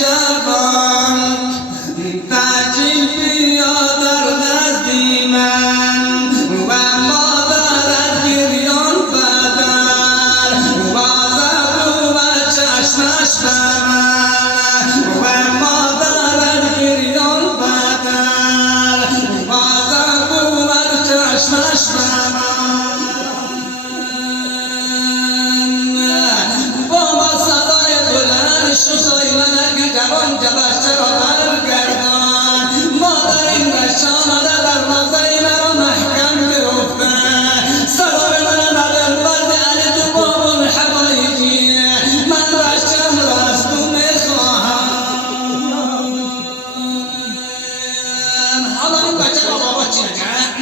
جوان تعجیل بیا در نزد من و مادرت گریان پدر و زبون و چشمش به من و مادرت گریان پدر و زبون و چشمش به من شوشای منک جوان جبشته را برگردان مادر این بچه آمده در مغزه مرا محکم گرفته سلام من علی الورد علی تو بابون حبایبی من بچه‌م را از تو میخواهم حالا این بچه را بابا چی نکرد؟